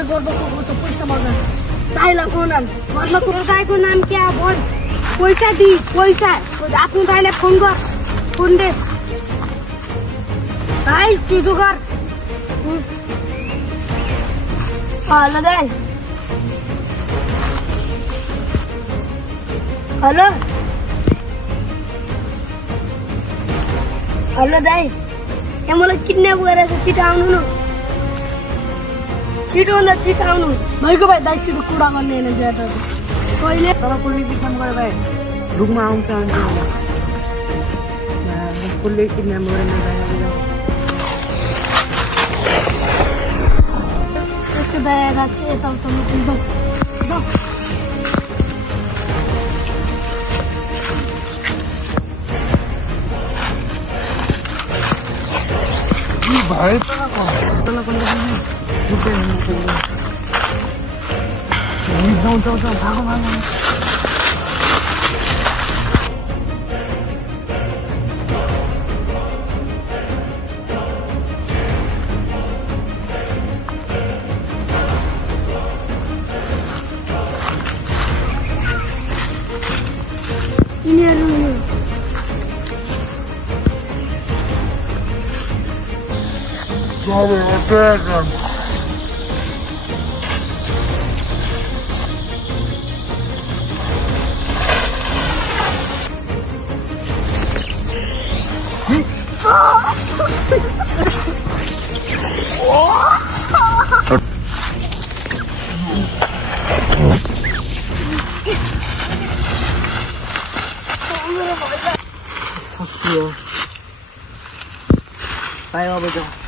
के गर्नको छ पैसा माग्न दाइलाई फोन हाल घरमा कुरो दाइको नाम क्या भन पैसा दि पैसा आफ्नो दाइलाई फोन गर फोन दे दाइ चिजो गर हेलो दाइ हेलो हेलो दाइ यहाँ मलाई किडन्याप गरेर छिटो आउनु न छिटोभन्दा छिटो आउनु भइगयो भाइ दाइसित कुरा गर्ने होइन ज्यादा कहिले तर पुलिसले फोन गरे भाइ रुखमा आउँछ पुलिसले किडन्याप गरेर त्यसको दया राख्छ यताउता जाऊ भाइ Bye, over there.